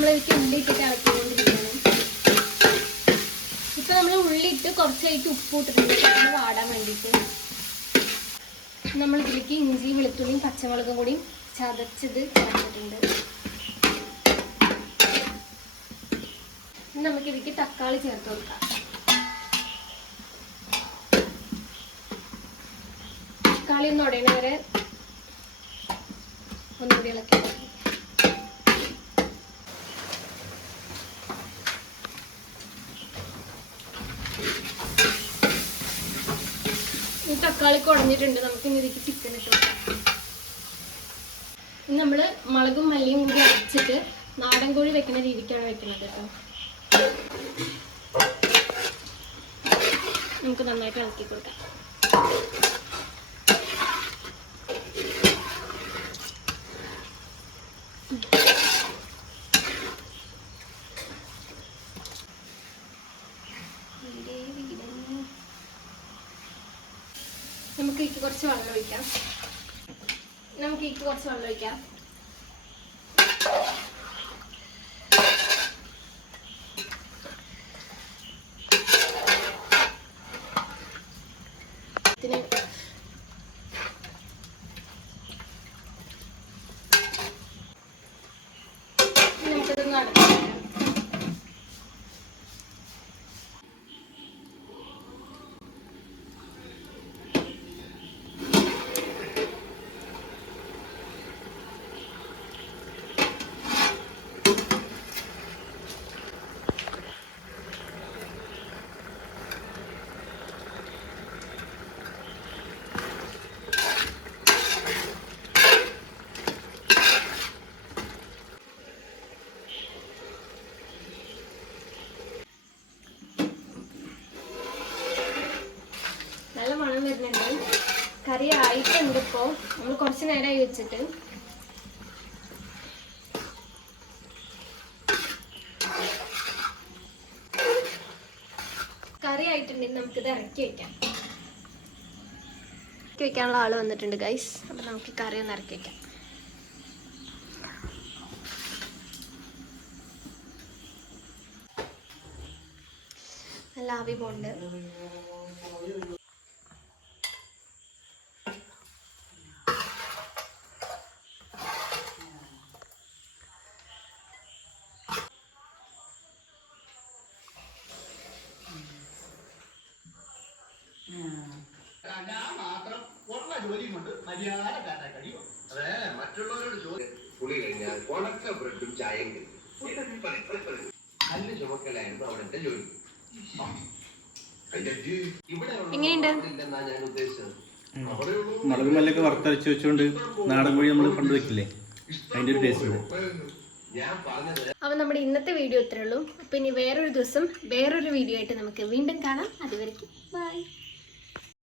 നമ്മൾ ഇതിലേക്ക് ഉള്ളി ഇട്ടിട്ട് ഇളക്കിക്കൊണ്ടിരിക്കുകയാണ്. ഇപ്പൊ നമ്മൾ ഉള്ളി ഇട്ട് കുറച്ചായിട്ട് ഉപ്പ് ഇട്ടിട്ടുണ്ട്. പെട്ടെന്ന് വാടാൻ വേണ്ടിയിട്ട്. നമ്മൾ ഇതിലേക്ക് ഇഞ്ചിയും വെളുത്തുള്ളിയും പച്ചമുളകും കൂടി ചതച്ചത് ചേർത്തിട്ടുണ്ട്. ഇനി നമുക്ക് ഇതിലേക്ക് തക്കാളി ചേർത്ത് കൊടുക്കാം. തക്കാളി ഒന്ന് ഉടയണ വരെ ഒന്നുകൂടി ഇളക്കി തക്കാളി കുടഞ്ഞിട്ടുണ്ട് നമുക്ക് ഇനി ഇതിലേക്ക് ചിക്കൻ ഇട്ട് ഇനി നമ്മൾ മുളകും മല്ലിയും കൂടി അരച്ചിട്ട് നാടൻ കോഴി വെക്കുന്ന രീതിക്കാണ് വെക്കുന്നത് കേട്ടോ. നമുക്ക് നന്നായിട്ട് ഇളക്കി കൊടുക്കാം. നമുക്ക് ഇക്ക് കുറച്ച് വെള്ളം ഒഴിക്കാം. നമുക്ക് ഇക്ക് കുറച്ച് വെള്ളം ഒഴിക്കാം. ഇതിന് കറി ആയിട്ടുണ്ട് ഇപ്പോൾ നമ്മൾ കുറച്ച് നേരമായി വെച്ചിട്ട്. കറി ആയിട്ടുണ്ടെങ്കിൽ നമുക്കിത് ഇറക്കി വെക്കാം. ഇറക്കി വെക്കാനുള്ള ആൾ വന്നിട്ടുണ്ട് ഗൈസ് അപ്പം നമുക്ക് കറി ഒന്ന് ഇറക്കി വെക്കാം. നല്ല ആവി പോണ്ട്. ഞാൻ മാത്രം ഉള്ള ജോലിയും കൊണ്ട് മര്യാദ കാട്ടാൻ കഴിയും. അതെ മറ്റുള്ളവരോട് ജോലി കുളി കഴിഞ്ഞാൽ ഉണക്ക ബ്രെഡും ചായയും നല്ല കല്ല് ചുമക്കലായിരുന്നു അവിടുത്തെ ജോലി. മുളക് മല്ലൊക്കെ വറുത്തരച്ച് വെച്ചോണ്ട് നാടൻ കോഴി നമ്മൾ പണ്ട് വെക്കില്ലേ? അതിന്റെ ഒരു ടേസ്റ്റ് ഉണ്ട്. അപ്പം നമ്മുടെ ഇന്നത്തെ വീഡിയോ ഇത്രേ ഉള്ളൂ. അപ്പം ഇനി വേറൊരു ദിവസം വേറൊരു വീഡിയോ ആയിട്ട് നമുക്ക് വീണ്ടും കാണാം. അതുവരെ ബൈ